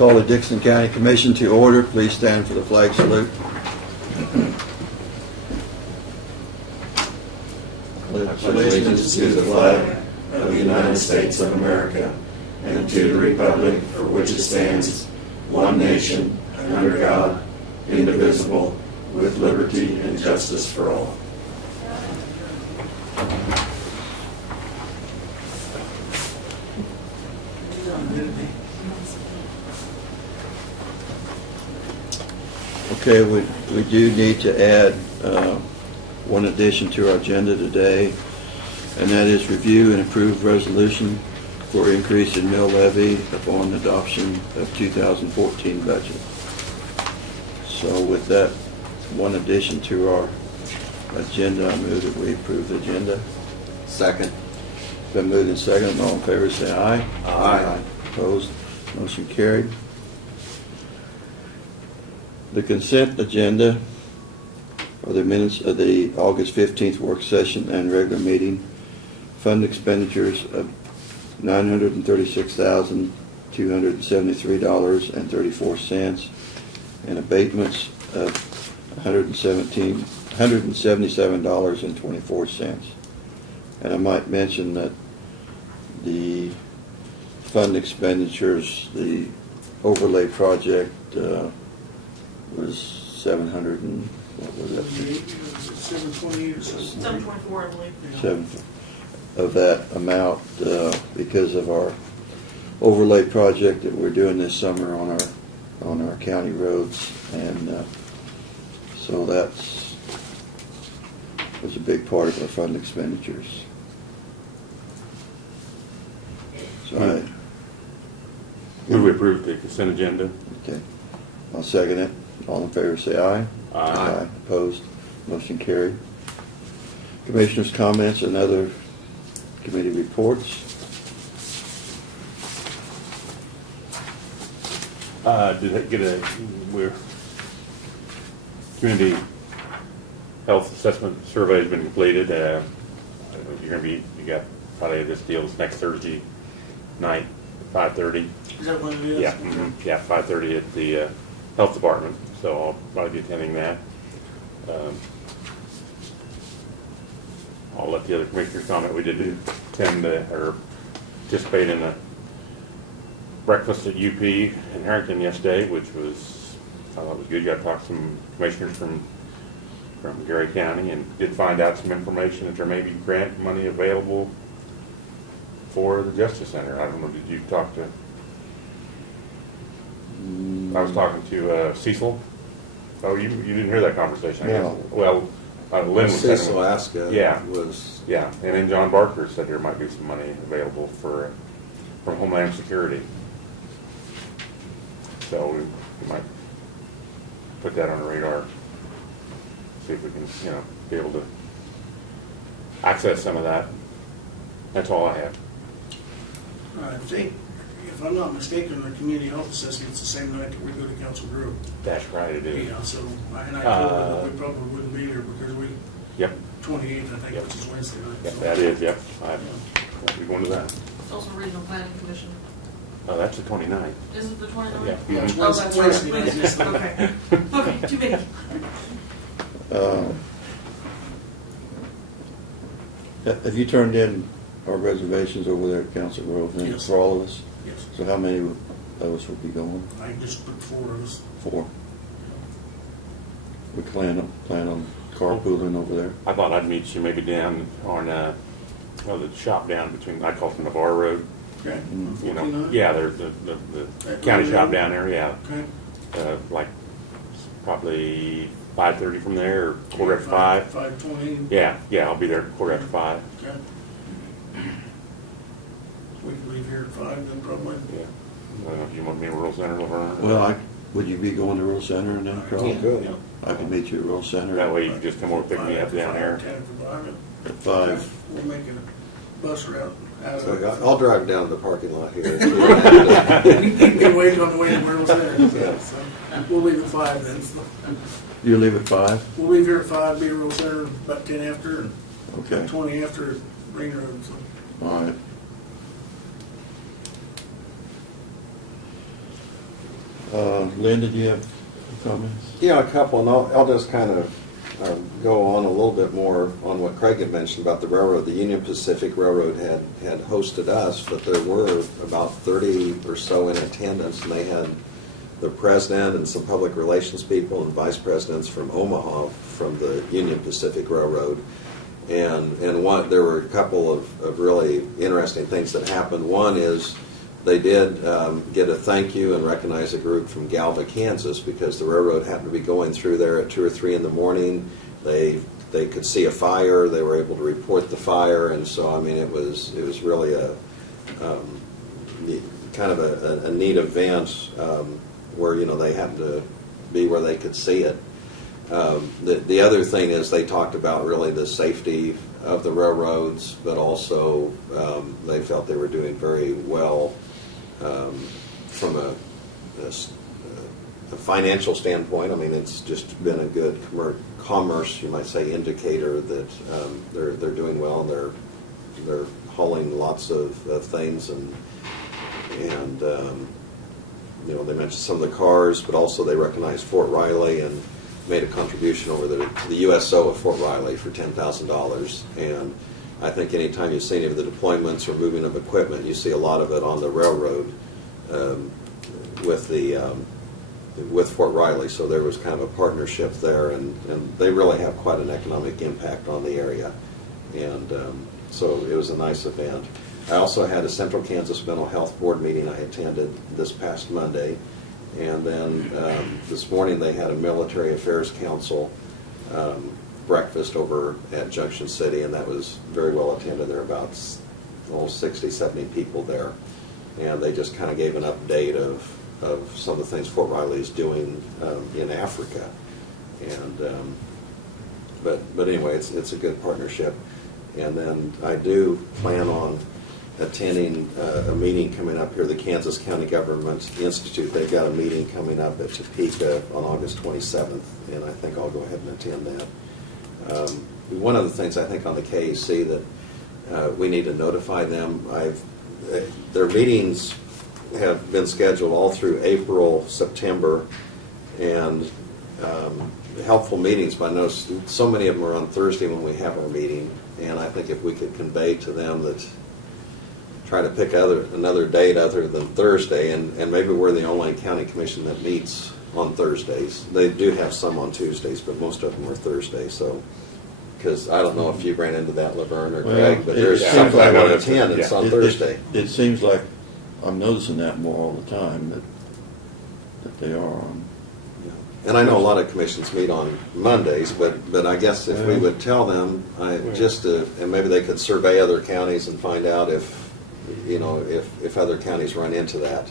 call the Dixon County Commission to order. Please stand for the flag salute. Allegiance to the flag of the United States of America and to the republic for which it stands, one nation, under God, indivisible, with liberty and justice for all. Okay, we do need to add one addition to our agenda today, and that is review and approve resolution for increase in mill levy upon adoption of 2014 budget. So with that one addition to our agenda, I move that we approve the agenda. Second. Been moved and seconded. All in favor say aye. Aye. Opposed? Motion carried. The consent agenda are the minutes of the August 15th work session and regular meeting. Fund expenditures of $936,273.34 and abatements of $177.24. And I might mention that the fund expenditures, the overlay project was 700 and what was that? 728 or something. 724, I believe. Seven of that amount because of our overlay project that we're doing this summer on our county roads, and so that's was a big part of our fund expenditures. So Move we approve the consent agenda. okay, I'll second it. All in favor say aye. Aye. Opposed? Motion carried. Commissioners' comments and other committee reports. Did it get we're community health assessment survey has been completed. You got probably this deal is next Thursday night, 5:30. Is that what it is? Yeah, yeah, 5:30 at the health department. So I'll probably be attending that. I'll let the other commissioners comment. We did attend or participate in a breakfast at UP in Harrington yesterday, which was, I thought was good. Got to talk to some commissioners from Gary County and did find out some information that there may be grant money available for the Justice Center. I don't know, did you talk to? I was talking to Cecil. Oh, you didn't hear that conversation, I guess. No. Well, Lynn was Cecil telling me. Aska Yeah. was. Yeah, and then John Barker said there might be some money available from Homeland Security. So we might put that on the radar, see if we can, be able to access some of that. That's all I have. I think, if I'm not mistaken, the community health assessment's the same night that we go to council group. That's right, it is. Yeah, so, and I told her that we probably wouldn't be here because Yep, 28th, I think, Yep. which is Wednesday night. yep, so. that is, yep. I'll be going to that. It's also Regional Planning Commission. Oh, that's the 29th. Is it the 29th? Yeah. Yeah, it's Oh, that's Wednesday right. night, yes. Okay. Okay, too many. Have you turned in our reservations over there at Council Grove then, Yes. for all of us? Yes, So how many of us will be going? I just put 4 of us. 4. We plan on carpooling over there. I thought I'd meet you maybe down on, the shop down between, I call it the Navarre Road. Okay. You know, 49? yeah, there's the That county road? shop down there, yeah. Okay. Like probably 5:30 from there, or quarter after 5. 5:20. Yeah, I'll be there quarter after 5. Okay. We can leave here at 5 then probably. Yeah. I don't know if you want me in Rural Center, Laverne? Well, would you be going to Rural Center and then Carl? Yeah. Good. Yeah. I can meet you at Rural Center That way you can just come over and pick me up down there. 10 after 5. at 5. We'll make a bus route out of So it. I'll drive down to the parking lot here. We can wait on the way to Merle's there. Yeah. So we'll leave at 5 then. You leave at 5? We'll leave here at 5, be at Merle's Center about 10 after, and Okay. 20 after Ring Road. So. All right. Lynn, did you have comments? Yeah, a couple, and I'll just kind of go on a little bit more on what Craig had mentioned about the railroad. The Union Pacific Railroad had hosted us, but there were about 30 or so in attendance, and they had the president and some public relations people and vice presidents from Omaha from the Union Pacific Railroad. And there were a couple of really interesting things that happened. One is they did get a thank you and recognize a group from Galva, Kansas, because the railroad happened to be going through there at 2 or 3 in the morning. They could see a fire. They were able to report the fire, and so I mean it was really a kind of a neat event where they happened to be where they could see it. The other thing is they talked about really the safety of the railroads, but also they felt they were doing very well from a financial standpoint. I mean, it's just been a good commerce, you might say, indicator that they're doing well, and they're hauling lots of things, and they mentioned some of the cars, but also they recognized Fort Riley and made a contribution over to the USO of Fort Riley for $10,000. And I think anytime you see any of the deployments or moving of equipment, you see a lot of it on the railroad with Fort Riley. So there was kind of a partnership there, and they really have quite an economic impact on the area. And so it was a nice event. I also had a Central Kansas Mental Health Board meeting I attended this past Monday. And then this morning they had a Military Affairs Council breakfast over at Junction City, and that was very well attended. There were about 60, 70 people there. And they just kind of gave an update of some of the things Fort Riley is doing in Africa. And but anyway, it's a good partnership. And then I do plan on attending a meeting coming up here, the Kansas County Government Institute. They've got a meeting coming up at Topeka on August 27th, and I think I'll go ahead and attend that. One of the things I think on the KAC that we need to notify them, their meetings have been scheduled all through April, September, and helpful meetings, but I noticed so many of them are on Thursday when we have our meeting, and I think if we could convey to them that try to pick another date other than Thursday, and maybe we're the only county commission that meets on Thursdays. They do have some on Tuesdays, but most of them are Thursdays. So, because I don't know if you ran into that, Laverne or Greg, but there's some that want to attend, it's on Thursday. It seems like I'm noticing that more all the time, that they are on. And I know a lot of commissions meet on Mondays, but I guess if we would tell them, and maybe they could survey other counties and find out if other counties run into that.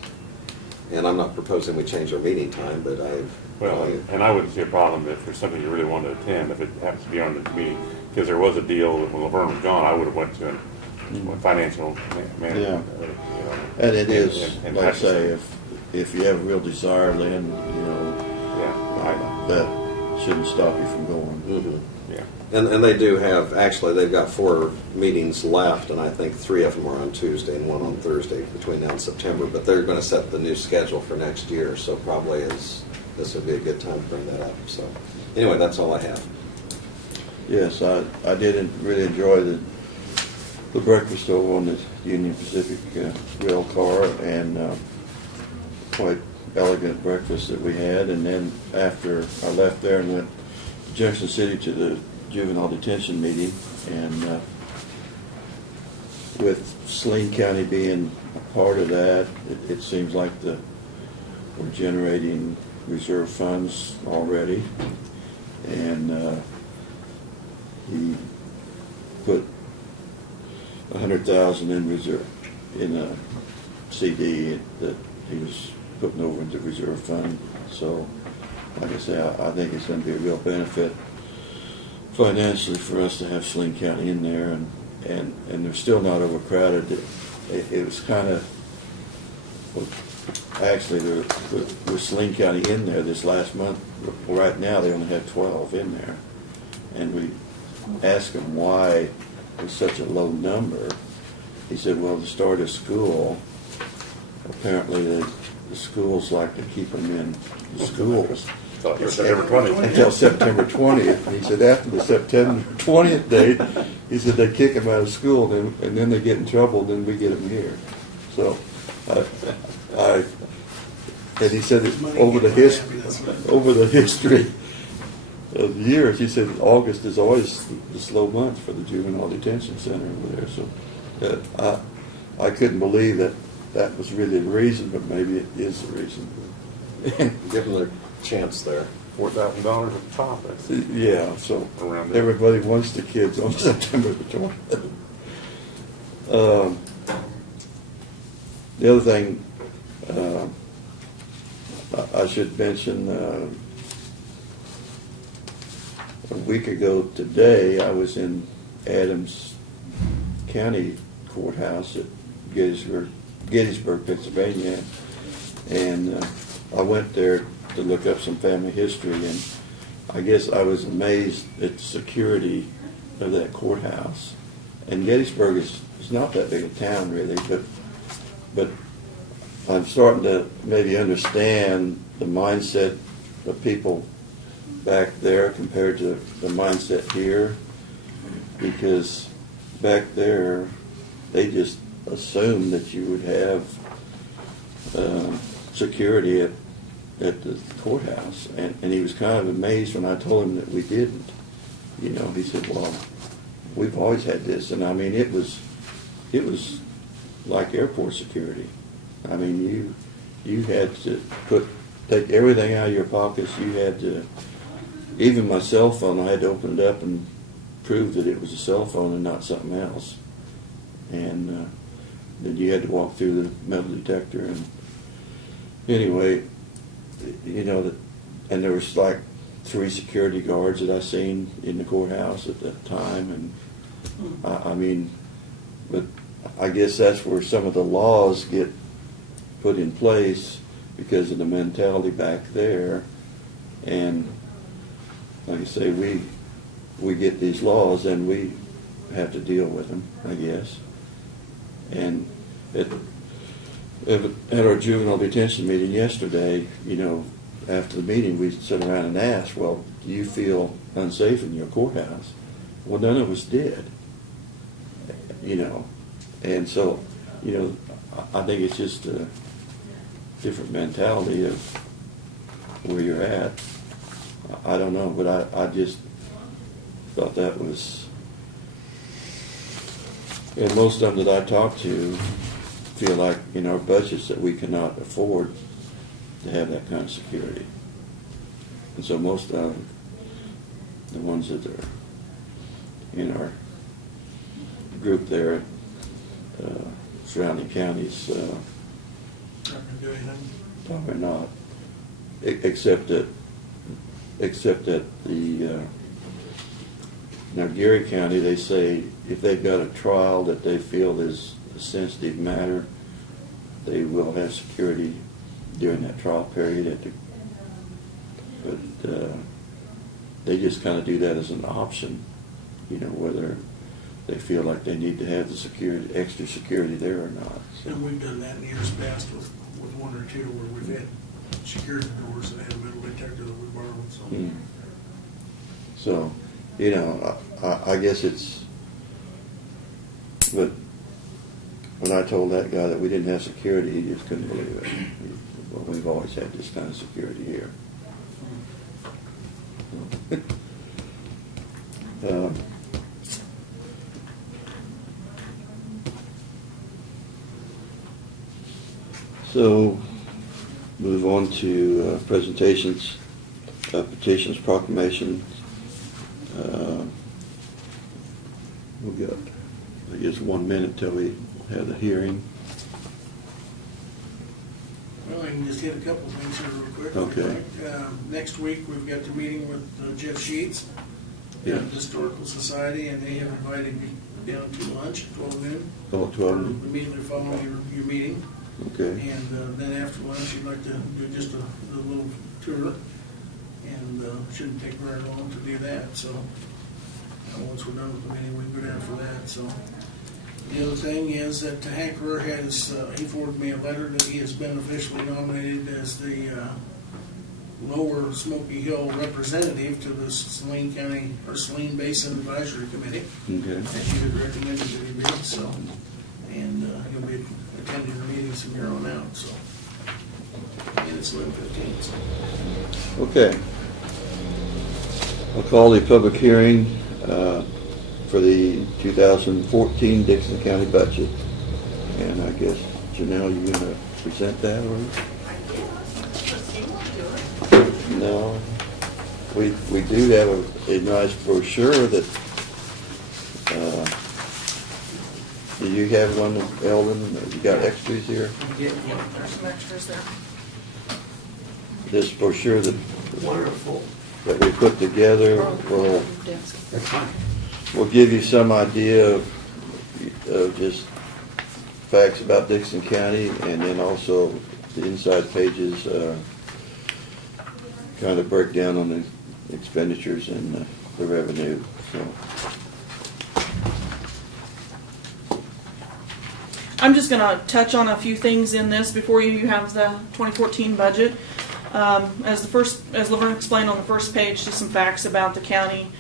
And I'm not proposing we change our meeting time, but and I wouldn't see a problem if there's something you really want to attend, if it happens to be on the meeting, because there was a deal when Laverne was gone, I would have went to a financial management. Yeah. And it is, like I say, if you have a real desire, Lynn, that shouldn't stop you from going. Mm-hmm. Yeah. And they do have, actually, they've got 4 meetings left, and I think 3 of them are on Tuesday and 1 on Thursday between now and September, but they're going to set the new schedule for next year, so probably this would be a good time to bring that up. So anyway, that's all I have. Yes, I did really enjoy the breakfast over on the Union Pacific rail car, and quite elegant breakfast that we had. And then after I left there and went to Junction City to the juvenile detention meeting, and with Saline County being a part of that, it seems like we're generating reserve funds already, and he put $100,000 in reserve in a CD that he was putting over into reserve fund. So, like I say, I think it's going to be a real benefit financially for us to have Saline County in there, and they're still not overcrowded. It was kind of, actually, with Saline County in there this last month, right now they only had 12 in there, and we asked him why it was such a low number. He said, well, to start a school, apparently the schools like to keep them in the schools Thought it was September 20th. until September 20th. And he said after the September 20th date, he said they kick them out of school and then they get in trouble, then we get them here. So, and he said that over the history of the years, he said August is always the slow month for the juvenile detention center over there. So I couldn't believe that was really the reason, but maybe it is the reason. Give them their chance there. $4,000 at the top. That's Yeah, so around there. everybody wants the kids on September the 20th. The other thing I should mention, a week ago today, I was in Adams County Courthouse at Gettysburg, Pennsylvania, and I went there to look up some family history, and I guess I was amazed at the security of that courthouse. And Gettysburg is not that big a town really, but I'm starting to maybe understand the mindset of people back there compared to the mindset here, because back there they just assumed that you would have security at the courthouse, and he was kind of amazed when I told him that we didn't. You know, he said, "Well, we've always had this," and I mean, it was like airport security. I mean, you had to take everything out of your pockets. You had to, even my cell phone, I had to open it up and prove that it was a cell phone and not something else. And then you had to walk through the metal detector. And anyway, you know, and there was like 3 security guards that I seen in the courthouse at that time. And I mean, but I guess that's where some of the laws get put in place because of the mentality back there. And like I say, we get these laws and we have to deal with them, I guess. And at our juvenile detention meeting yesterday, you know, after the meeting, we sat around and asked, well, do you feel unsafe in your courthouse? Well, none of us did, you know. And so, you know, I think it's just a different mentality of where you're at. I don't know, but I just thought that was, and most of them that I talk to feel like in our budgets that we cannot afford to have that kind of security. And so most of the ones that are in our group there, surrounding counties, Not gonna do anything. probably not, except that the now Geary County, they say if they've got a trial that they feel is a sensitive matter, they will have security during that trial period. But they just kind of do that as an option, you know, whether they feel like they need to have the security, extra security there or not. So, And we've done that in years past with one or two where we've had security doors that had a metal detector that we borrowed, so. mm. So, you know, I guess it's, but when I told that guy that we didn't have security, he just couldn't believe it. Well, we've always had this kind of security here. So, move on to presentations, petitions, proclamations. We've got, I guess, 1 minute till we have the hearing. Well, I can just hit a couple of things here real quick. Okay. Next week, we've got the meeting with Jeff Sheets, Yeah. the Historical Society, and they have invited me down to lunch at 12 noon. Oh, 12 noon. Immediately following your meeting. Okay. And then after lunch, you'd like to do just a little tour, and shouldn't take very long to do that, so once we're done with the meeting, we can go down for that, so. The other thing is that Hank Rur has, he forwarded me a letter that he has been officially nominated as the Lower Smoky Hill representative to the Saline County, or Saline Basin Advisory Committee, Okay. as you had recommended that he be, so. And he'll be attending the meetings from here on out, so. And it's 11:15, so. Okay. I'll call the public hearing for the 2014 Dixon County budget. And I guess, Janelle, you're going to present that, or? I guess. You want to do it? No. We do have a nice brochure that, do you have one, Eldon? You got extras here? There's some extras there. This brochure that Wonderful. we put together will give you some idea of just facts about Dixon County, and then also the inside pages kind of break down on the expenditures and the revenue. So I'm just going to touch on a few things in this before you have the 2014 budget. As Laverne explained on the first page, just some facts about the county.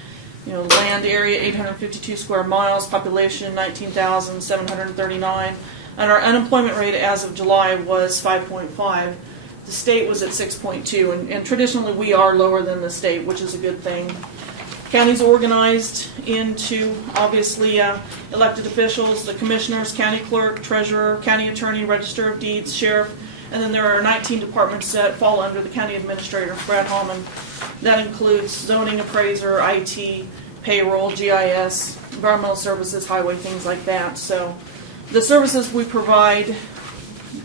You know, land area 852 square miles, population 19,739, and our unemployment rate as of July was 5.5. The state was at 6.2, and traditionally we are lower than the state, which is a good thing. County's organized into, obviously, elected officials, the commissioners, county clerk, treasurer, county attorney, register of deeds, sheriff, and then there are 19 departments that fall under the county administrator, Brad Hallman. That includes zoning, appraiser, IT, payroll, GIS, environmental services, highway, things like that. So the services we provide,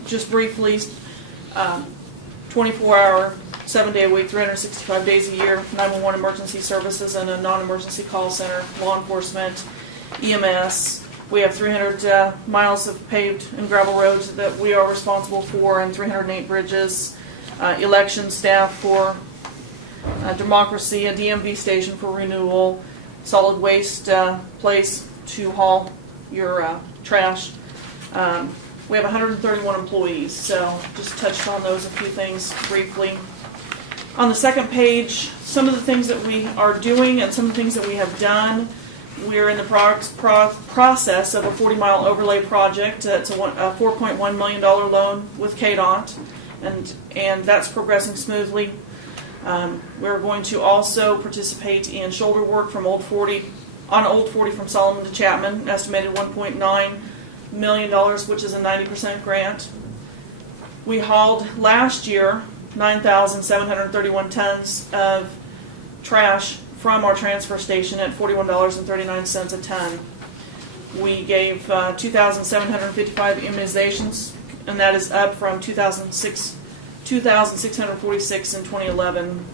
just briefly, 24-hour, 7-day a week, 365 days a year, 911 emergency services and a non-emergency call center, law enforcement, EMS. We have 300 miles of paved and gravel roads that we are responsible for, and 308 bridges, election staff for democracy, a DMV station for renewal, solid waste place to haul your trash. We have 131 employees, so just touched on those a few things briefly. On the second page, some of the things that we are doing and some of the things that we have done. We're in the process of a 40-mile overlay project. It's a $4.1 million loan with KDOT, and that's progressing smoothly. We're going to also participate in shoulder work from Old 40 from Solomon to Chapman, estimated $1.9 million, which is a 90% grant. We hauled last year 9,731 tons of trash from our transfer station at $41.39 a ton. We gave 2,755 immunizations, and that is up from 2,646 in 2011.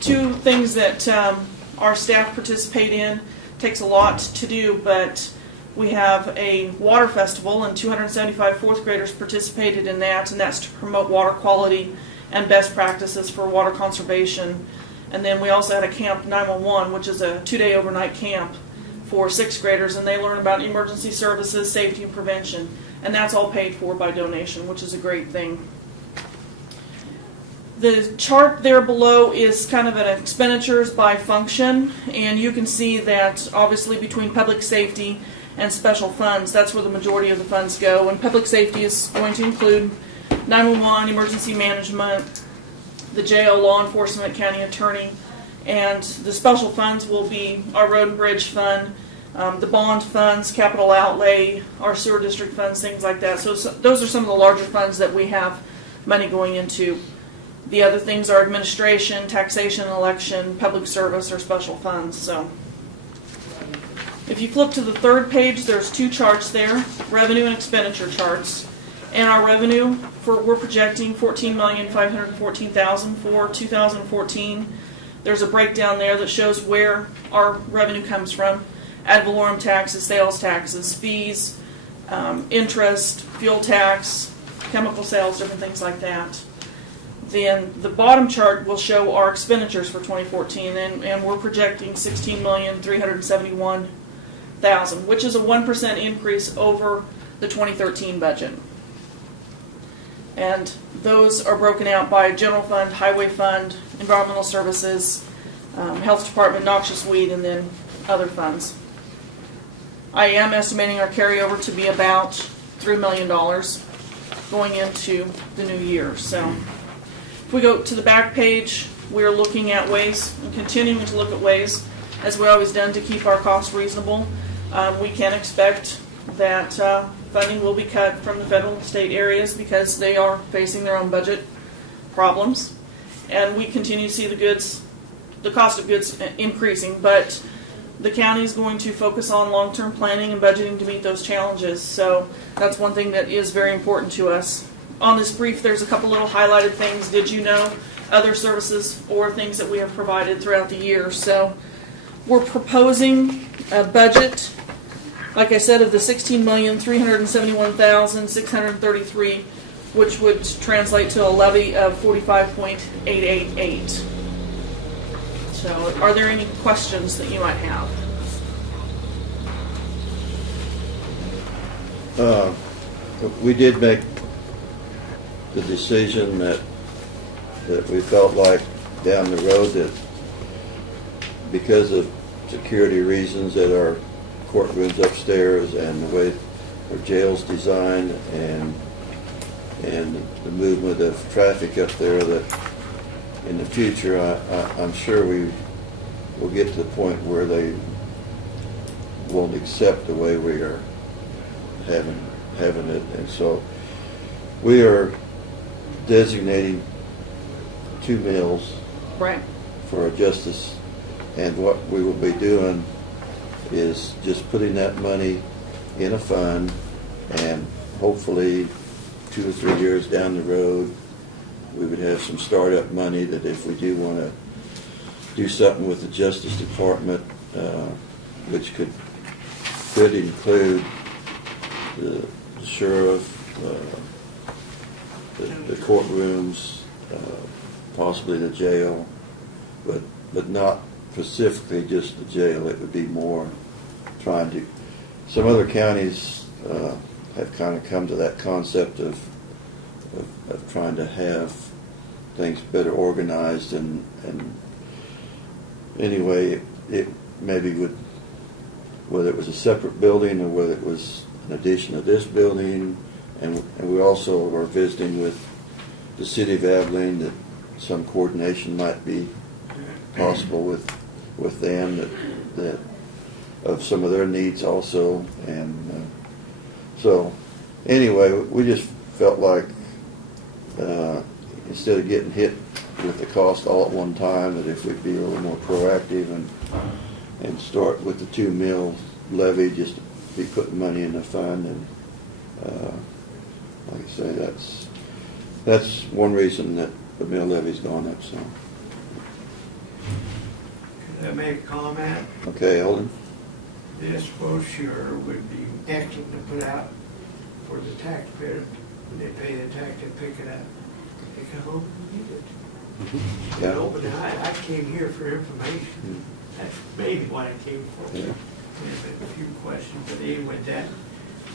Two things that our staff participate in. Takes a lot to do, but we have a water festival, and 275 fourth graders participated in that, and that's to promote water quality and best practices for water conservation. And then we also had a Camp 911, which is a 2-day overnight camp for 6th graders, and they learn about emergency services, safety, and prevention. And that's all paid for by donation, which is a great thing. The chart there below is kind of an expenditures by function, and you can see that obviously between public safety and special funds, that's where the majority of the funds go. And public safety is going to include 911, emergency management, the jail, law enforcement, county attorney, and the special funds will be our road and bridge fund, the bond funds, capital outlay, our sewer district funds, things like that. So those are some of the larger funds that we have money going into. The other things are administration, taxation, election, public service, or special funds. So if you flip to the third page, there's two charts there, revenue and expenditure charts. And our revenue, we're projecting $14,514,000 for 2014. There's a breakdown there that shows where our revenue comes from. Ad valorem taxes, sales taxes, fees, interest, fuel tax, chemical sales, different things like that. Then the bottom chart will show our expenditures for 2014, and we're projecting $16,371,000 $1,000, which is a 1% increase over the 2013 budget. And those are broken out by general fund, highway fund, environmental services, health department, noxious weed, and then other funds. I am estimating our carryover to be about $3 million going into the new year. So if we go to the back page, we're looking at ways and continuing to look at ways, as we always done, to keep our costs reasonable. We can expect that funding will be cut from the federal and state areas because they are facing their own budget problems. And we continue to see the cost of goods increasing, but the county is going to focus on long-term planning and budgeting to meet those challenges. So that's one thing that is very important to us. On this brief, there's a couple little highlighted things. Did you know? Other services or things that we have provided throughout the year. So we're proposing a budget, like I said, of the $16,371,633, which would translate to a levy of 45.888. So are there any questions that you might have? We did make the decision that we felt like down the road that because of security reasons that our courtrooms upstairs and the way our jail's designed and the movement of traffic up there, that in the future I'm sure we will get to the point where they won't accept the way we are having it. And so we are designating 2 mills Right. for our justice, and what we will be doing is just putting that money in a fund, and hopefully 2 or 3 years down the road we would have some startup money that if we do want to do something with the Justice Department, which could include the sheriff, the courtrooms, possibly the jail, but not specifically just the jail. It would be more trying to. Some other counties have kind of come to that concept of trying to have things better organized, and anyway, it maybe would, whether it was a separate building or whether it was an addition of this building, and we also are visiting with the city of Abilene that some coordination might be possible with them that of some of their needs also, and so anyway, we just felt like instead of getting hit with the cost all at one time, that if we'd be a little more proactive and start with the 2 mil levy, just to be putting money in the fund, and like I say, that's one reason that the mill levy's gone up. So Could I make a comment? okay, Holden. This brochure would be excellent to put out for the taxpayer. When they pay the tax, they pick it up. They come home and read it. Yeah. You know, but I came here for information. That's maybe what I came for. Yeah. There's a few questions, but anyway, that,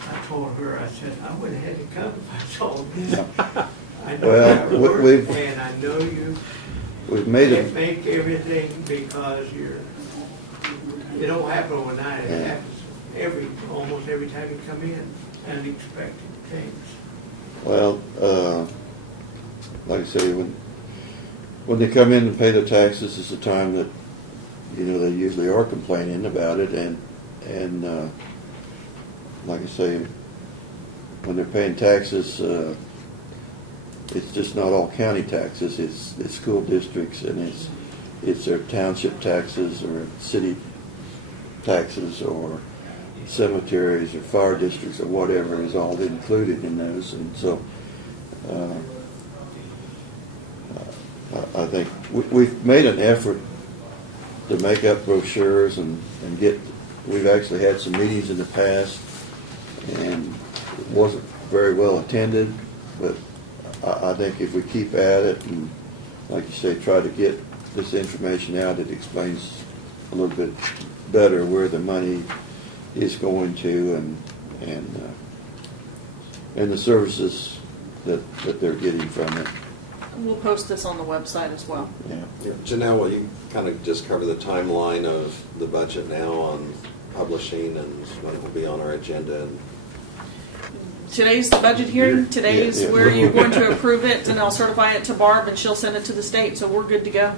I told her, I said, I wouldn't have had to come if I told you. I know Well, how to work, we've- and I know you We've made can't it. make everything because it don't happen overnight. It Yeah. happens almost every time you come in, unexpected things. Well, like I say, when they come in and pay their taxes, is the time that they usually are complaining about it, and like I say, when they're paying taxes, it's just not all county taxes. It's school districts, and it's their township taxes or city taxes or cemeteries or fire districts or whatever is all included in those. And so I think we've made an effort to make up brochures and we've actually had some meetings in the past, and it wasn't very well attended, but I think if we keep at it and, like you say, try to get this information out, it explains a little bit better where the money is going to and the services that they're getting from it. We'll post this on the website as well. Yeah. Yeah, Janelle, will you kind of just cover the timeline of the budget now on publishing and when it will be on our agenda? And Today's the budget hearing. Today's Yeah, yeah. where you're going to approve it, and I'll certify it to Barb, and she'll send it to the state. So we're good to go.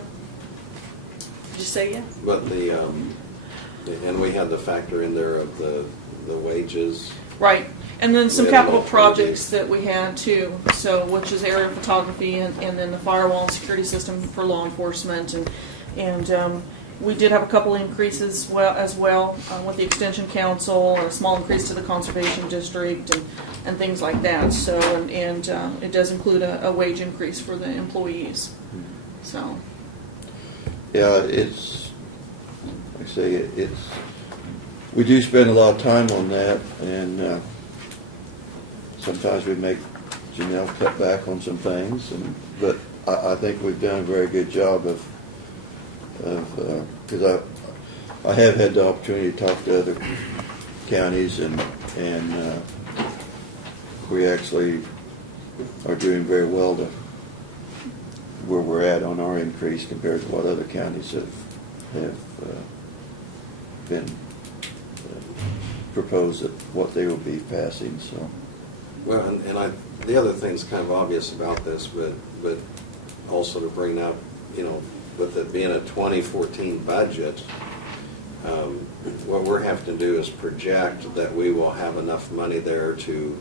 Just say yeah. But and we had the factor in there of the wages. Right. And then some We had a capital little projects that we had too. So which is aerial photography and then the firewall and security system for law enforcement and we did have a couple increases as well with the Extension Council, a small increase to the Conservation District, and things like that. So, and it does include a wage increase for the employees. So, Yeah, it's, like I say, it's, we do spend a lot of time on that, and sometimes we make Janelle cut back on some things, but I think we've done a very good job of because I have had the opportunity to talk to other counties, and we actually are doing very well to where we're at on our increase compared to what other counties have been proposed at what they will be passing. So, Well, and the other thing's kind of obvious about this, but also to bring up, with it being a 2014 budget, what we're having to do is project that we will have enough money there to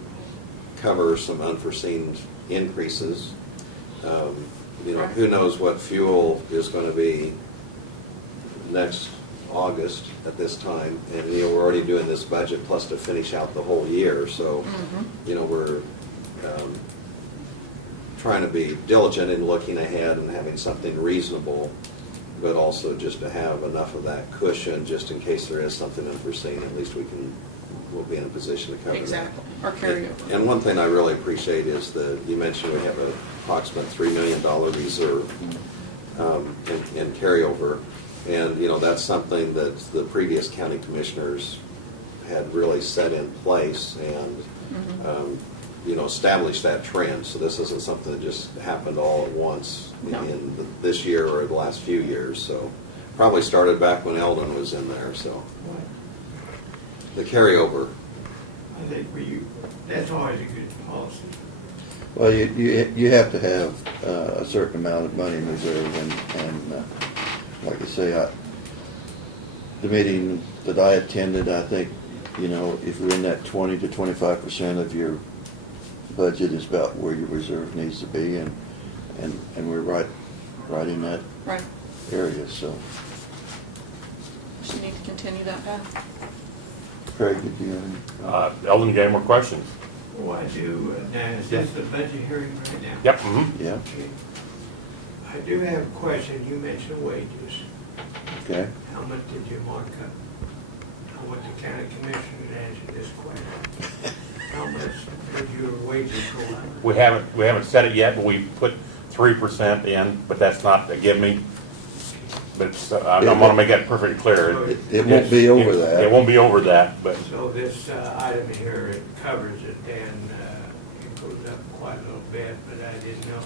cover some unforeseen increases. Who knows what fuel is going to be next August at this time, and we're already doing this budget plus to finish out the whole year, so we're trying to be diligent in looking ahead and having something reasonable, but also just to have enough of that cushion just in case there is something unforeseen. At least we'll be in a position to cover exactly. that. Our carryover. And one thing I really appreciate is that you mentioned we have an approximate $3 million reserve in carryover. And, that's something that the previous county commissioners had really set in place and, established that trend. So this isn't something that just happened all at once No. in this year or the last few years. So probably started back when Eldon was in there, so the carryover. I think that's always a good policy. well, you have to have a certain amount of money in reserve, and like I say, the meeting that I attended, I think, if we're in that 20 to 25% of your budget is about where your reserve needs to be, and we're right in that Right. area. So, Just need to continue that path. Craig, did you have any? Eldon, you got any more questions? Oh, I do. Now, is this the budget hearing right now? Yep. Mm-hmm. Yeah. Okay. I do have a question. You mentioned wages. Okay. How much did you mark up? I want the county commissioner to answer this question. How much did your wages go up? We haven't said it yet, but we put 3% in, but that's not a give me. But it's, I want to make that perfectly clear. It won't be over that. It won't be over that, but So this item here, it covers it, and it goes up quite a little bit, but I didn't know.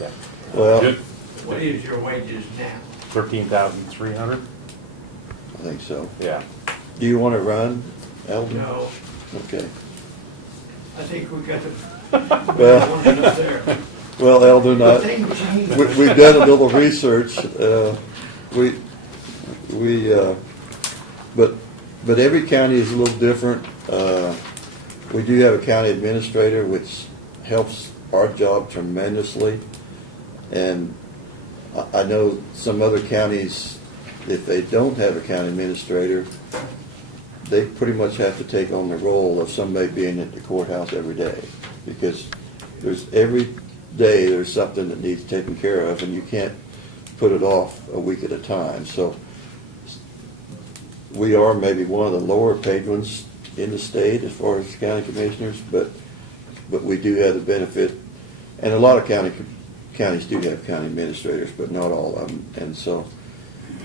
yeah. Well, Just What is your wages now? 13,300. I think so. Yeah. Do you want to run, Eldon? No, Okay. I think we got the Well, one up there. well, Eldon, Things change. we've done a little research. But every county is a little different. We do have a county administrator, which helps our job tremendously. And I know some other counties, if they don't have a county administrator, they pretty much have to take on the role of somebody being at the courthouse every day, because every day there's something that needs taken care of, and you can't put it off a week at a time. So we are maybe one of the lower paid ones in the state as far as county commissioners, but we do have the benefit, and a lot of counties do have county administrators, but not all of them. And so,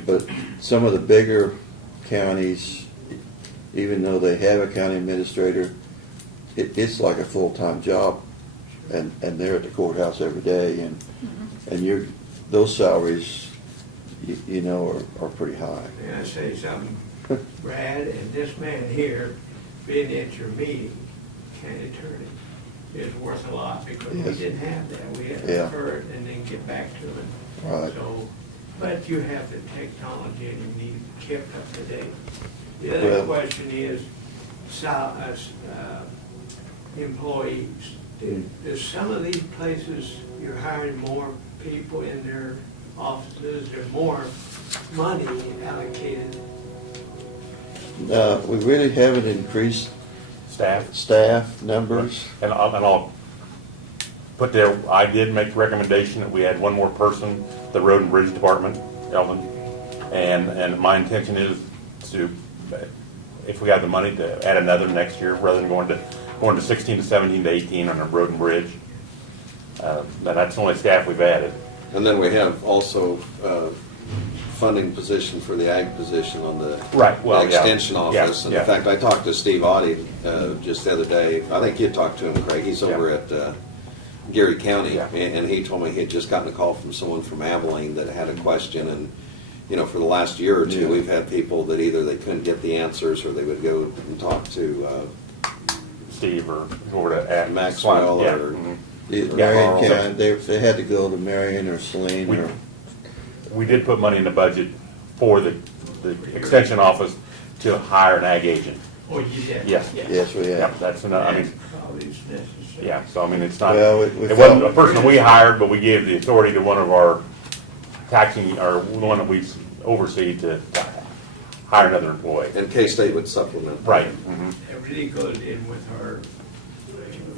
but some of the bigger counties, even though they have a county administrator, it's like a full-time job, and they're at the courthouse every day, and those salaries, you know, are pretty high. May I say something? Brad, and this man here, being at your meeting, county attorney, is worth a lot because we Yes. didn't have that. We had to Yeah. refer it and then get back to it. Right. So, but you have the technology and you need it kept up to date. The Well- other question is, employees. Does some of these places, you're hiring more people in their offices, there's more money allocated? We really haven't increased staff numbers. And I'll put there, I did make the recommendation that we had one more person, the road and bridge department, Eldon. And my intention is to, if we have the money, to add another next year rather than going to 16 to 17 to 18 on the road and bridge. That's the only staff we've added. And then we have also funding position for the ag position on the Right, well, yeah. extension office. Yeah, And yeah. in fact, I talked to Steve Audie just the other day. I think you talked to him, Craig. He's over at Geary County, Yeah. and he told me he had just gotten a call from someone from Abilene that had a question. And you know, for the last year or two, Yeah. we've had people that either they couldn't get the answers or they would go and talk to Steve or over to Maxwell yeah. or- Mhm. The Yeah. Marion County, they had to go to Marion or Saline We- or, We did put money in the budget for the extension office to hire an ag agent. Or you did? Yes. yes, we Yeah, have. that's enough, I mean, Always necessary. yeah, so I mean, it's not, Well, we it wasn't a felt- person we hired, but we gave the authority to one of our taxing, or one that we oversee to hire another employee. and K-State would supplement. Right. Mhm. It really goes in with her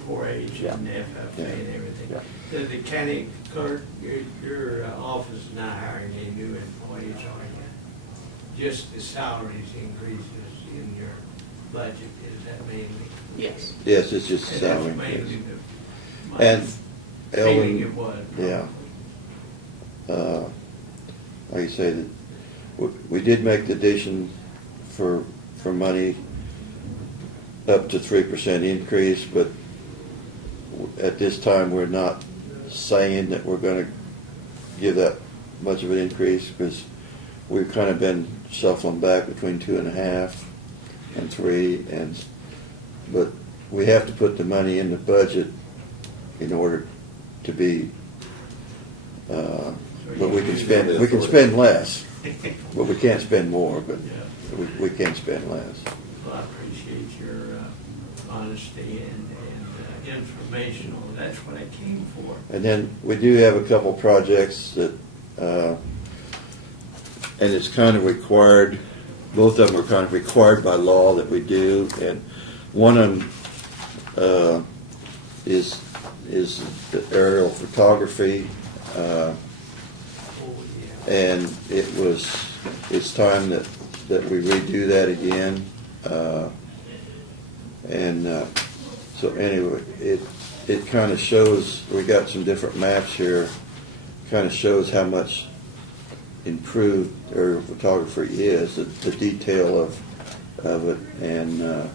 4-H Yeah. and FFA and everything. Yeah. Does the county clerk, your office is not hiring any new employees, are you? Just the salaries increases in your budget, is that mainly? Yes. Yes, it's just And salary. that's mainly increase. the. And Feeling it Ellen, was. yeah. Like you say, that we did make the addition for money up to 3% increase, but at this time, we're not saying that we're gonna give that much of an increase, because we've kind of been shuffling back between 2.5 and 3, but we have to put the money in the budget in order to be, but we can spend less, but we can't spend more, but Yeah. we can spend less. Well, I appreciate your honesty and informational, that's what I came for. And then we do have a couple projects that, and it's kind of required, both of them are kind of required by law that we do, and one of them is the aerial photography, Oh, yeah. and it's time that we redo that again. So anyway, it kind of shows, we got some different maps here, kind of shows how much improved aerial photography is, the detail of it. And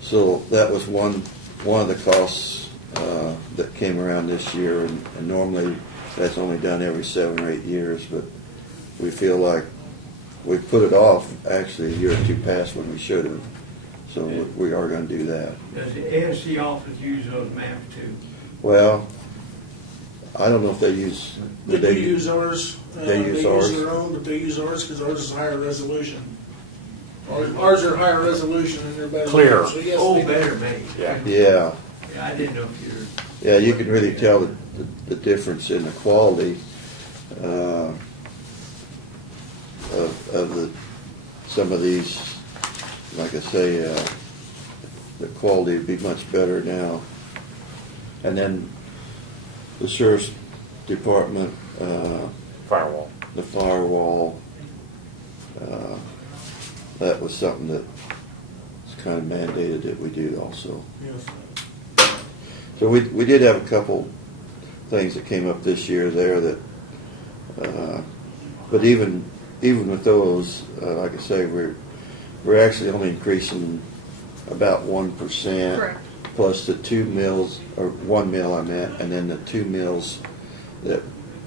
so that was one of the costs that came around this year, and normally that's only done every 7 or 8 years, but we feel like we put it off actually a year or two past when we should have. So we are going to do that. Does the ASC office use those maps too? Well, I don't know if they use. They do use ours. They use ours. their own, but they use ours because ours is higher resolution. Ours are higher resolution and they're better. Clear. So yes, Oh, they do. better made. Yeah. Yeah, Yeah, I didn't know if you're. yeah, you can really tell the difference in the quality of some of these. Like I say, the quality would be much better now. And then the sheriff's department, Firewall. the firewall, that was something that was kind of mandated that we do also. Yes. So we did have a couple things that came up this year there that, but even with those, like I say, we're actually only increasing about 1%. Correct. Plus the 2 mills, or 1 mill I meant, and then the 2 mills, that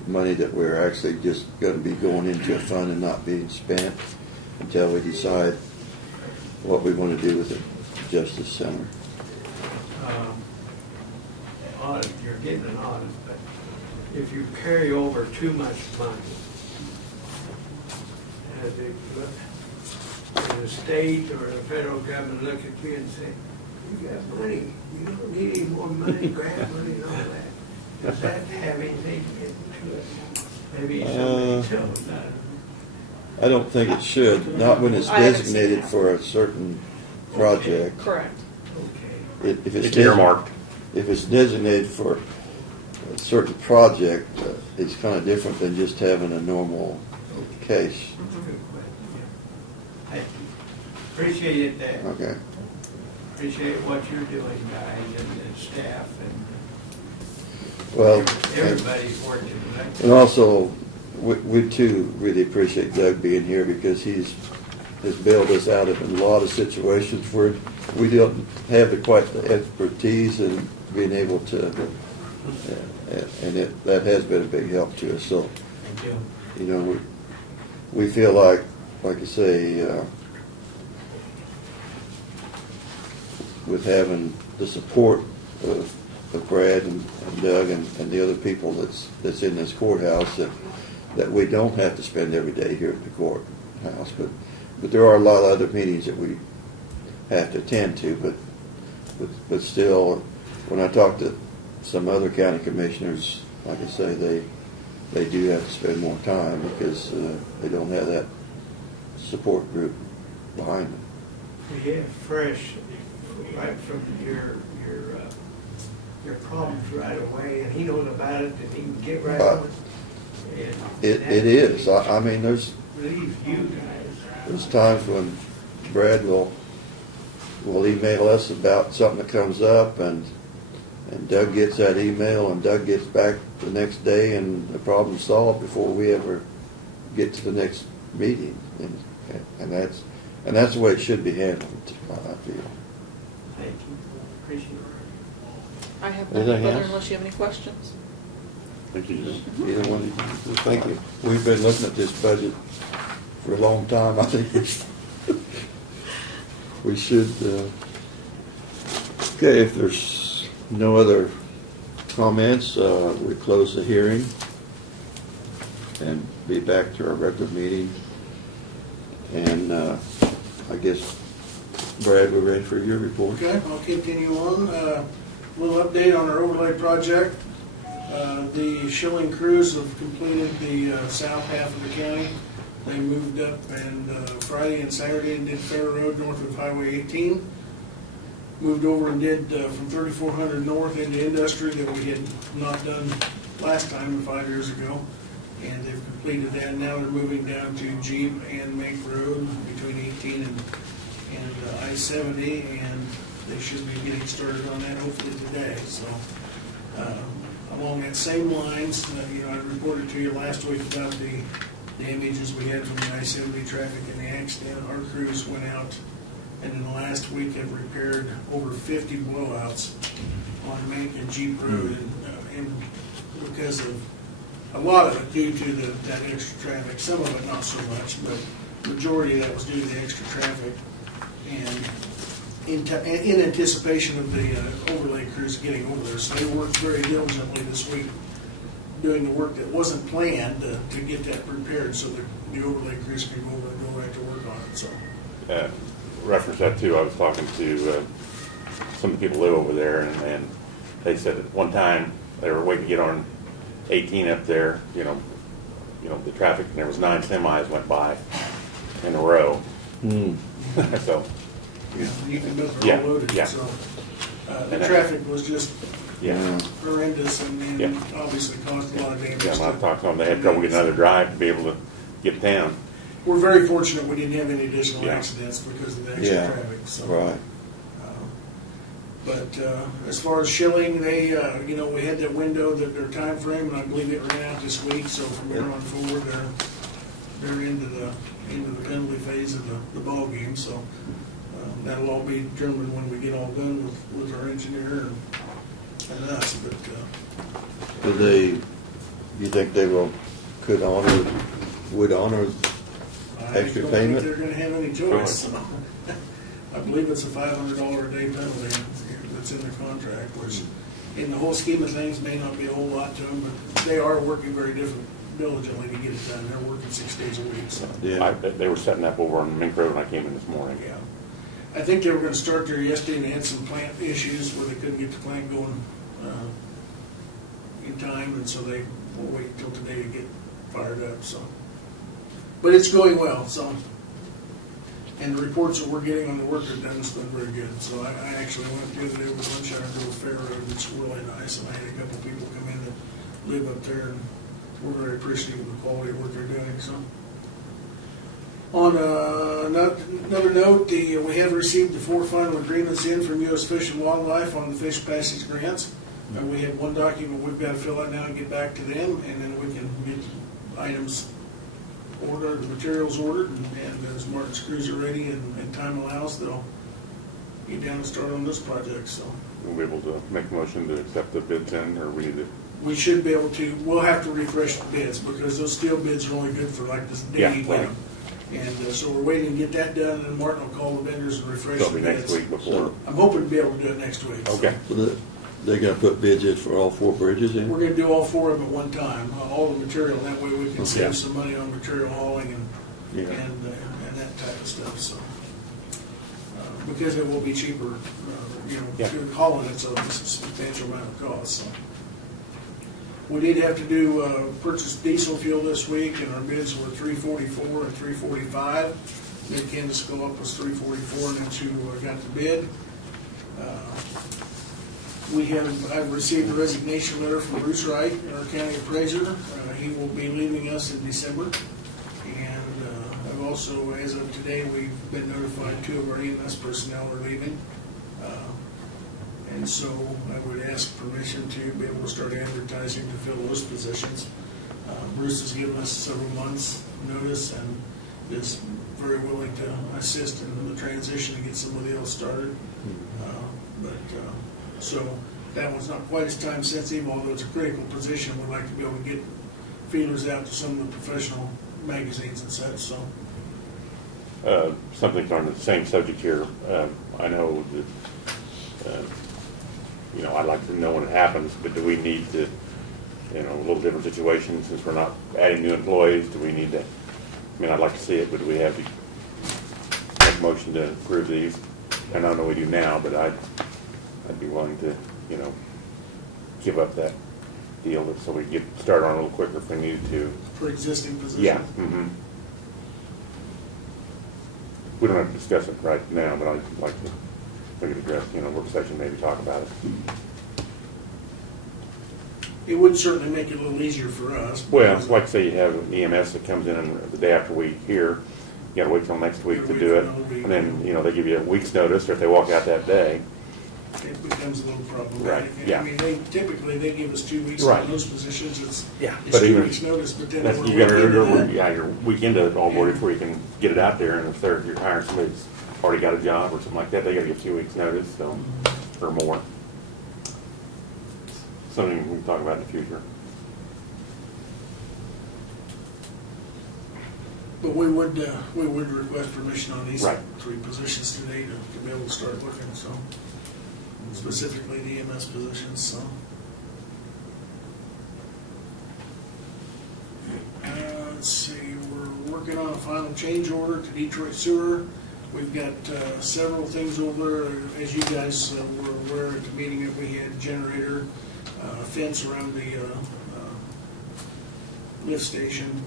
money that we're actually just gonna be going into a fund and not being spent until we decide what we wanna do with the Justice Center. Audit, you're getting an audit, but if you carry over too much money, the state or the federal government look at you and say, you got money, you don't need any more money, grant money and all that. Does that have anything into it? Maybe somebody tells that. I don't think it should, not when it's I haven't seen designated that. for a certain project. Correct. Okay. If it's It's earmarked. If it's designated for a certain project, it's kind of different than just having a normal case. That's a good question, yeah. Thank you. Appreciate that. Okay. Appreciate what you're doing, guys, and staff, and Well, everybody's working, right? and also, we too really appreciate Doug being here because has bailed us out of a lot of situations where we don't have quite the expertise in being able to, and that has been a big help to us. So, Thank you. you know, we feel like I say, with having the support of Brad and Doug and the other people that's in this courthouse, that we don't have to spend every day here at the courthouse. But there are a lot of other meetings that we have to attend to. But still, when I talk to some other county commissioners, like I say, they do have to spend more time because they don't have that support group behind them. We have fresh, right from your problems right away, and he knows about it, and he can get right on it. And It is. I mean, there's relieves you guys. There's times when Brad will email us about something that comes up, and Doug gets that email, and Doug gets back the next day, and the problem's solved before we ever get to the next meeting. And that's the way it should be handled, I feel. Thank you. Appreciate it. I have Anything nothing further else? unless you have any questions. Thank you. Either one, thank you. We've been looking at this budget for a long time. I think we should, okay, if there's no other comments, we close the hearing and be back to our regular meeting. And I guess, Brad, we're ready for your report. Okay, I'll continue on. A little update on our overlay project. The Schilling crews have completed the south half of the county. They moved up and Friday and Saturday and did Fair Road north of Highway 18. Moved over and did from 3400 north into Industry that we had not done last time 5 years ago. And they've completed that. Now they're moving down to Jeep and Make Road between 18 and I-70, and they should be getting started on that hopefully today. So along that same lines, I reported to you last week about the damages we had from the I-70 traffic and the accident. Our crews went out and in the last week have repaired over 50 blowouts on Make and Jeep Road, and because of a lot of it due to that extra traffic, some of it not so much, but majority of that was due to the extra traffic. And in anticipation of the overlay crews getting over there, so they worked very diligently this week doing the work that wasn't planned to get that prepared so that the overlay crews can go over and go right to work on it. So Reference that too, I was talking to some of the people who live over there, and they said at one time they were waiting to get on 18 up there, the traffic, and there was 9 semis went by in a row. So, you can know Yeah, they're all loaded. yeah. So the traffic was just yeah. horrendous and Yeah. obviously caused a lot of damage. Yeah, when I talked to them, they had trouble getting another drive to be able to get down. We're very fortunate we didn't have any additional Yeah. accidents because of the extra Yeah, traffic. So. right. But as far as Schilling, they, we had that window, their time frame, and I believe it ran out this week. So from here on forward, they're into the penalty phase of the ball game, so that'll all be determined when we get all done with our engineer and us, but You think they would honor extra I don't payment? think they're gonna have any choice, so. I believe it's a $500 a day penalty that's in their contract, which in the whole scheme of things may not be a whole lot to them, but they are working very diligently to get it done. They're working 6 days a week, so. Yeah. They were setting up over on Mink Road when I came in this morning. Yeah. I think they were gonna start there yesterday, and they had some plant issues where they couldn't get the plant going in time, and so they will wait until today to get fired up, so. But it's going well, so. And the reports that we're getting on the work they've done has been very good. So I actually went the other day with Sunshine Grove Fair Road, which is really nice, and I had a couple people come in that live up there, and we're very appreciative of the quality of work they're doing, so. On another note, we have received the 4 final agreements in from U.S. Fish and Wildlife on the fish passage grants. We have one document we've got to fill out now and get back to them, and then we can get items ordered, the materials ordered, and as Martin's crews are ready and time allows, they'll get down and start on this project, so. We'll be able to make a motion to accept the bids in, or we need to, We should be able to, we'll have to refresh the bids, because those steel bids are only good for like this day. Yeah, right. And so we're waiting to get that done, and then Martin will call the vendors and refresh so the it'll be bids. next week before. I'm hoping to be able to do it next week. so. Okay. So they're gonna put bids in for all 4 bridges in? We're gonna do all 4 of them at one time, all the material, that way we can Okay. save some money on material hauling Yeah. and that type of stuff, so. Because it will be cheaper, Yeah. to haul it, it's a substantial amount of cost, so. We did have to do, purchase diesel fuel this week, and our bids were $3.44 and $3.45. Mid Kansas go-up was $3.44, and then she got the bid. I've received a resignation letter from Bruce Wright, our county appraiser. He will be leaving us in December. And I've also, as of today, we've been notified 2 of our EMS personnel are leaving. And so I would ask permission to be able to start advertising to fill those positions. Bruce has given us several months' notice and is very willing to assist in the transition to get somebody else started. So that one's not quite as time sensitive, although it's a critical position. We'd like to be able to get feelers out to some of the professional magazines and such, so. Something on the same subject here. I know that, I'd like to know when it happens, but do we need to, a little different situation since we're not adding new employees? Do we need to, I'd like to see it, but do we have to make a motion to approve these? And I know we do now, but I'd be willing to, give up that deal so we get started on it a little quicker if we needed to. For existing positions? Yeah. Mm-hmm. We don't have to discuss it right now, but I'd like to maybe address, work session, maybe talk about it. It would certainly make it a little easier for us. Well, it's like say you have an EMS that comes in and the day after we hear, you gotta wait till next week to do it. And then, they give you a week's notice, or if they walk out that day. It becomes a little problematic. Right, yeah. I mean, they give us 2 weeks Right. on those positions. It's But 2 even- weeks notice, but then That's, we're you gotta, looking into that. your weekend to all board before you can get it out there, and if you're hiring somebody that's already got a job or something like that, they gotta give 2 weeks notice, so, or more. Something we can talk about in the future. But we would request permission on these Right. 3 positions today to be able to start looking, so. Specifically the EMS positions, so. Let's see, we're working on a final change order to Detroit Sewer. We've got several things over there. As you guys were aware at the meeting that we had, generator, fence around the lift station,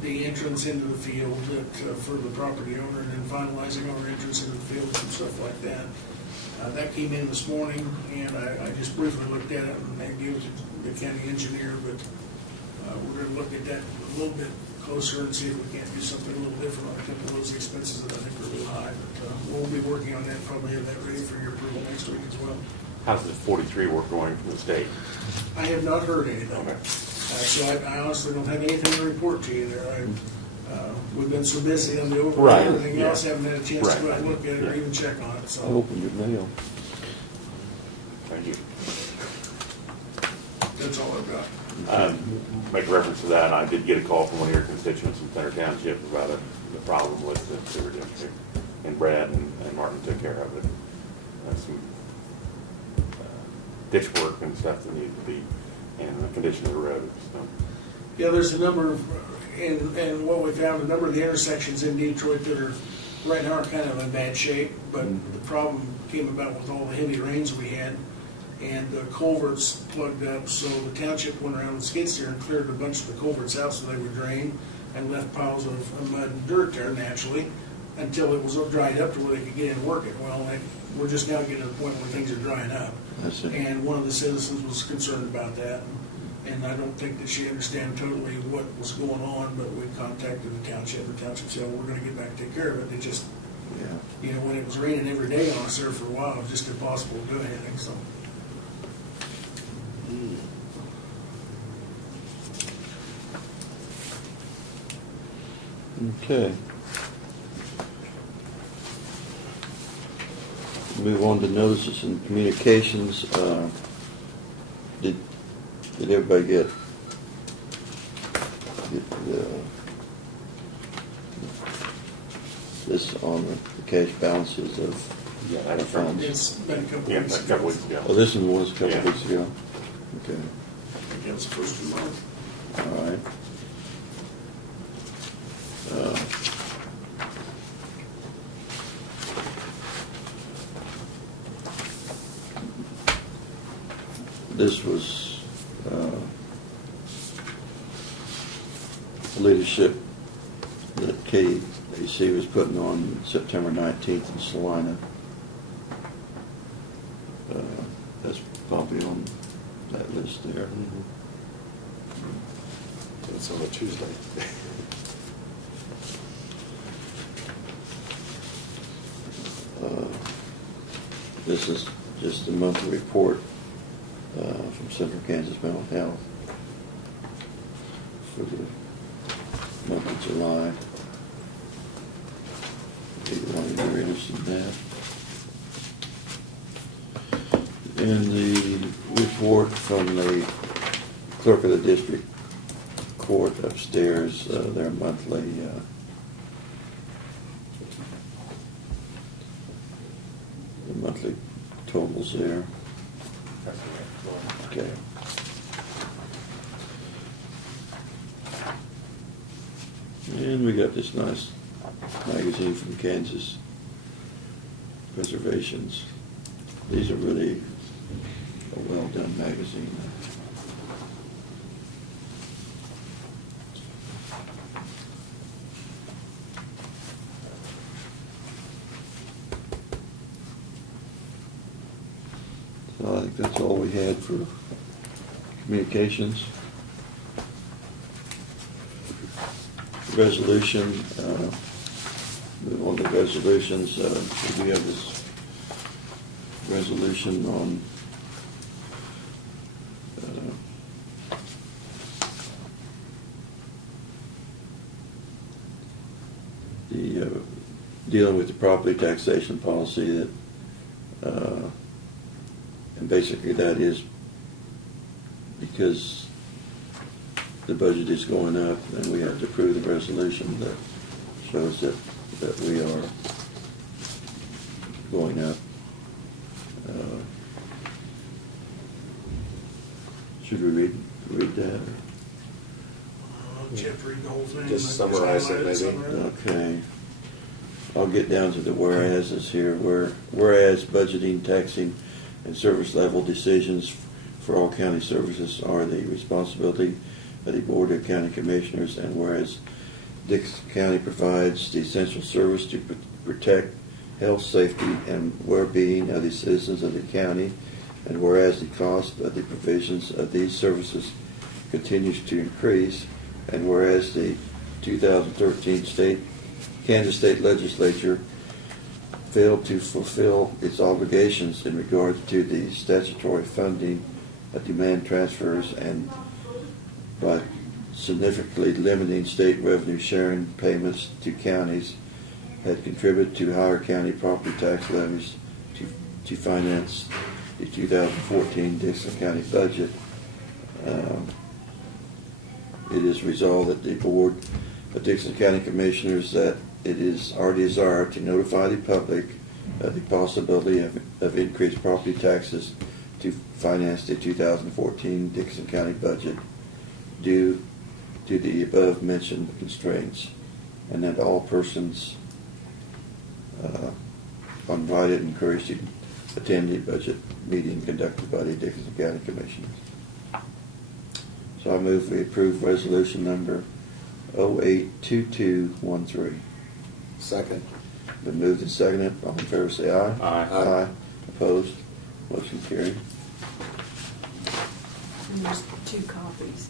the entrance into the field for the property owner, and then finalizing our entrance into the field and some stuff like that. That came in this morning, and I just briefly looked at it, and I gave it to the county engineer, but we're going to look at that a little bit closer and see if we can't do something a little different on a couple of those expenses that I think are a little high. But we'll be working on that, probably have that ready for your approval next week as well. How's the 43 work going from the state? I have not heard anything. Okay. So I honestly don't have anything to report to you there. We've been so busy on the overlay Right, and everything yeah. else, haven't had a chance to go out and Right, look at it or yeah. even check on it, I so. opened your mail. Thank you. That's all I've got. Make reference to that, I did get a call from one of your constituents in Center Township about the problem with the sewer district. And Brad and Martin took care of it. Some ditch work and stuff that needed to be, and the condition of the road, so. Yeah, there's a number of, and what we found, a number of the intersections in Detroit that are, right now are kind of in bad shape, but the problem came about with all the heavy rains we had, and the culverts plugged up, so the township went around with skid steer and cleared a bunch of the culverts out so they would drain, and left piles of mud and dirt there naturally, until it was dried up to where they could get in and work it. Well, we're just now getting to the point where things are drying up. I see. And one of the citizens was concerned about that, and I don't think that she understand totally what was going on, but we contacted the township said, we're gonna get back and take care of it. It just, Yeah. when it was raining every day on us there for a while, it was just impossible to do anything, so. Okay. Move on to notices and communications. Did everybody get this on the cash balances of Yeah, the that's from, funds? It's been a couple yeah, weeks. a couple weeks ago. Oh, this one was a couple Yeah. weeks ago. Okay, I think that was the first of the month. all right. This was leadership that KAC was putting on September 19th in Salina. That's probably on that list there. It's on a Tuesday. This is just a monthly report from Central Kansas Mental Health for the month of July. If you're interested in that. And the report from the clerk of the district court upstairs, their monthly the monthly totals there. Okay. And we got this nice magazine from Kansas Reservations. These are really a well-done magazine. So I think that's all we had for communications. Resolution, move on to resolutions. We do have this resolution on the dealing with the property taxation policy that and basically that is because the budget is going up, then we have to approve the resolution that shows that we are going up. Should we read that? You have to read the whole thing. Just like, summarize it, highlight maybe. summarize it. Okay. I'll get down to the whereases here. Whereas budgeting, taxing, and service level decisions for all county services are the responsibility of the Board of County Commissioners, and whereas Dix County provides the essential service to protect health, safety, and well-being of the citizens of the county, and whereas the cost of the provisions of these services continues to increase, and whereas the 2013 Kansas State Legislature failed to fulfill its obligations in regard to the statutory funding of demand transfers and by significantly limiting state revenue sharing payments to counties had contributed to higher county property tax levies to finance the 2014 Dixon County budget. It is resolved that the Board of Dixon County Commissioners that it is our desire to notify the public of the possibility of increased property taxes to finance the 2014 Dixon County budget due to the above mentioned constraints, and that all persons are invited and encouraged to attend the budget meeting conducted by the Dixon County Commissioners. So I move we approve resolution number 082213. Second. Been moved and seconded. All in favor say aye. Aye. Aye. Opposed? Motion carried. And there's 2 copies.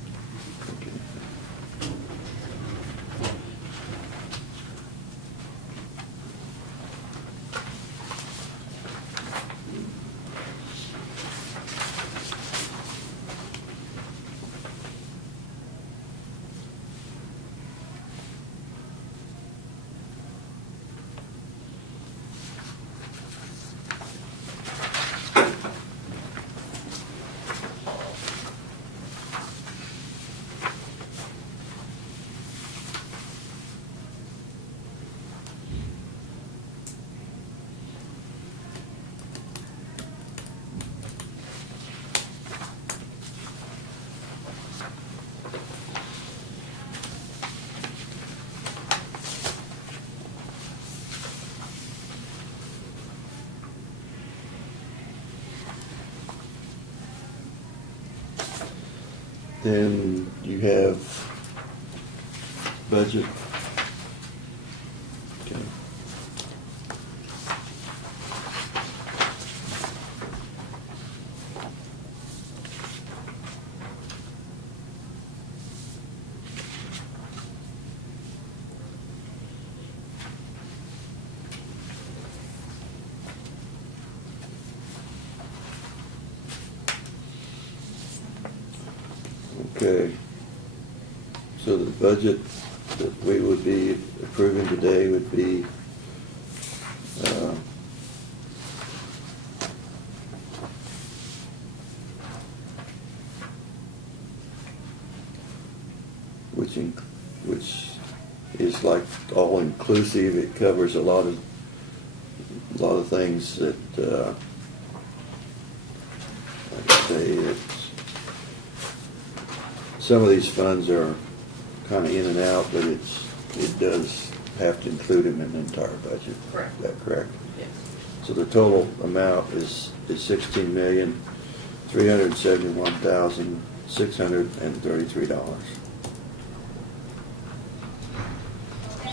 Then you have budget. Okay. Okay. So the budget that we would be approving today would be which is like all inclusive. It covers a lot of things that like I say, it's some of these funds are kind of in and out, but it does have to include them in the entire budget. Correct. Is that correct? Yes. So the total amount is $16,371,633.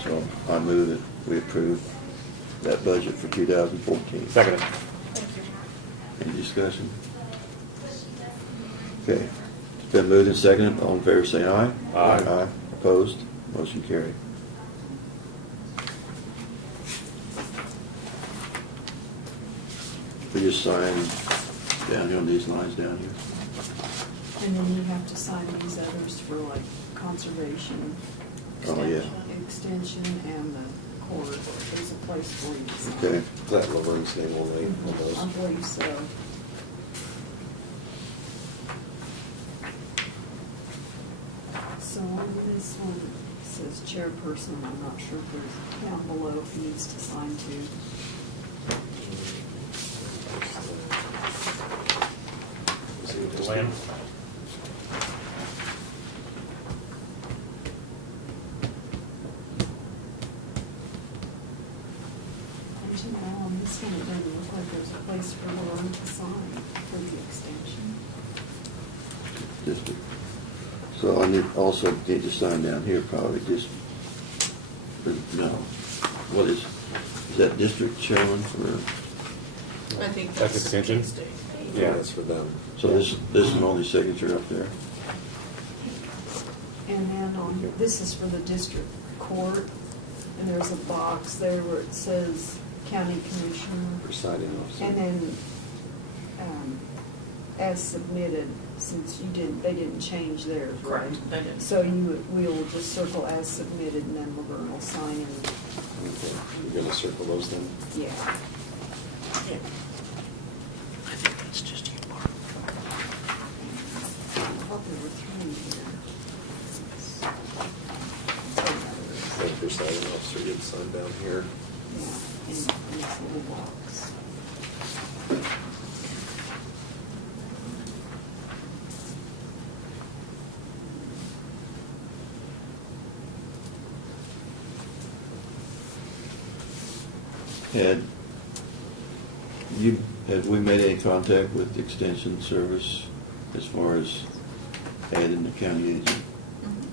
So I move that we approve that budget for 2014. Second. Thank you. Any discussion? Okay. It's been moved and seconded. All in favor say aye. Aye. Aye. Opposed? Motion carried. We just sign down here on these lines down here. And then you have to sign these others for like conservation. Oh, yeah. Extension and the court. There's a place for you to sign. Okay. Is that Laverne's name on I those? believe so. So on this one, it says chairperson. I'm not sure if there's down below if he needs to sign too. Lynn? And you know, on this one, it doesn't look like there's a place for Lauren to sign for the extension. District. So I also need to sign down here probably just, no. What is that district chairman for? I think That's that's extension? state. Yeah. That's for them. So this is an only signature up there. And then on, this is for the district court, and there's a box there where it says county commissioner. Presiding officer. And then, as submitted, since they didn't change theirs, right? Correct, they did. So we will just circle as submitted, and then Laverne will sign and, Okay. You're gonna circle those then? yeah. I think that's just you, Mark. I thought there were 3 here. Thank your signing officer, you'd sign down here. Yeah, in this little box. Had we made any contact with the Extension Service as far as adding the county agent?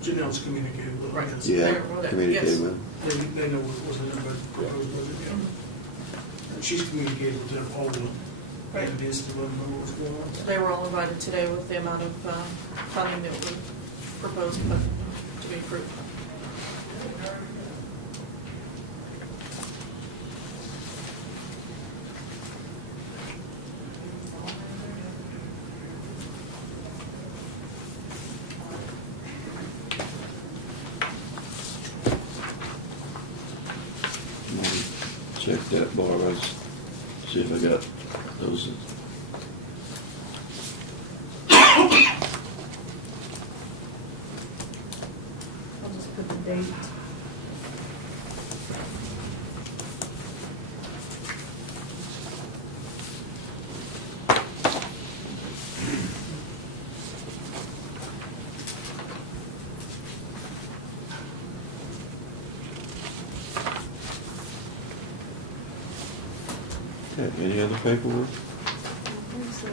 Janelle's communicated with Right. them. Yeah, They're- yes. communicated with? They know what was in there, but proposed budget, yeah. And she's communicated with them, all the candidates to let them know what's going on. They were all invited today with the amount of funding that we proposed to be approved. Check that bar, let's see if I got those. I'll just put the date. Okay, any other paperwork? I think so.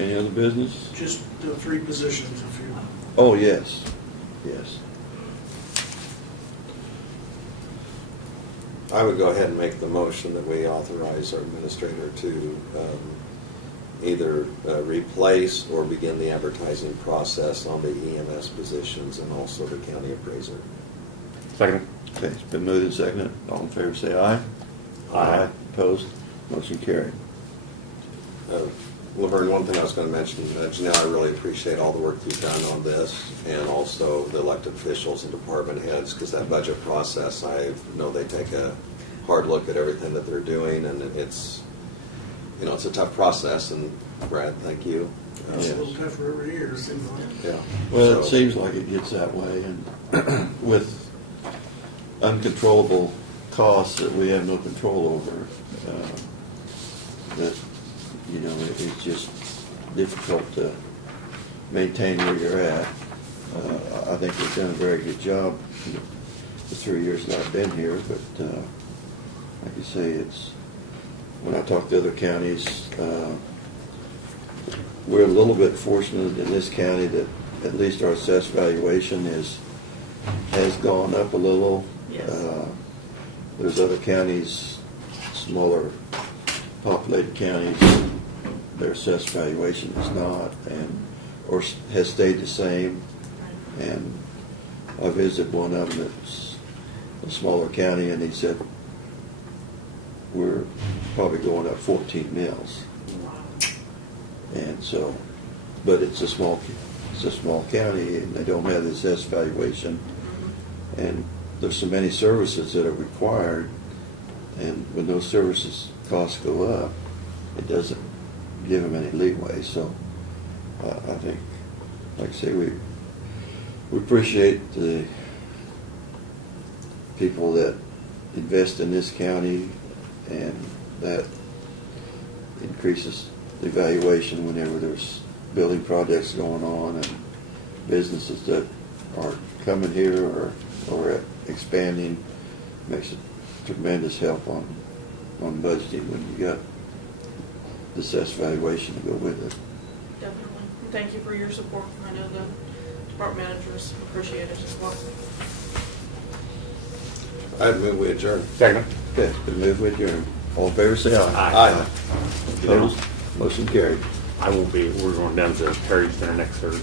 Any other business? Just the 3 positions, if you, Oh, yes, yes. I would go ahead and make the motion that we authorize our administrator to either replace or begin the advertising process on the EMS positions and also the county appraiser. Second. Okay, it's been moved and seconded. All in favor, say aye. Aye. Opposed? Motion carried. Laverne, one thing I was going to mention, Janelle, I really appreciate all the work you've done on this, and also the elected officials and department heads, because that budget process, I know they take a hard look at everything that they're doing, and it's, you know, it's a tough process, and Brad, thank you. it's a little tougher every year, it seems like. Yeah. Well, it So- seems like it gets that way, and with uncontrollable costs that we have no control over, that, you know, it's just difficult to maintain where you're at. I think we've done a very good job in the 3 years that I've been here, but like you say, it's, when I talk to other counties, we're a little bit fortunate in this county that at least our assessed valuation has gone up a little. Yes. There's other counties, smaller populated counties, their assessed valuation is not, or has stayed the same. And I visited one of them that's a smaller county, and he said, we're probably going up 14 mills. And so, but it's a small county, and they don't have the assessed valuation. And there's so many services that are required, and when those services costs go up, it doesn't give them any leeway. So I think, like I say, we appreciate the people that invest in this county, and that increases the valuation whenever there's building projects going on and businesses that are coming here or expanding. Makes a tremendous help on budgeting when you got the assessed valuation to go with it. Definitely. Thank you for your support. I know the department managers appreciate it as well. I'd move we adjourn. Second. Okay, it's been moved with adjourn. All in favor, say aye. Aye. Opposed? Motion carried. I won't be, we're going down to Perry Center next Thursday.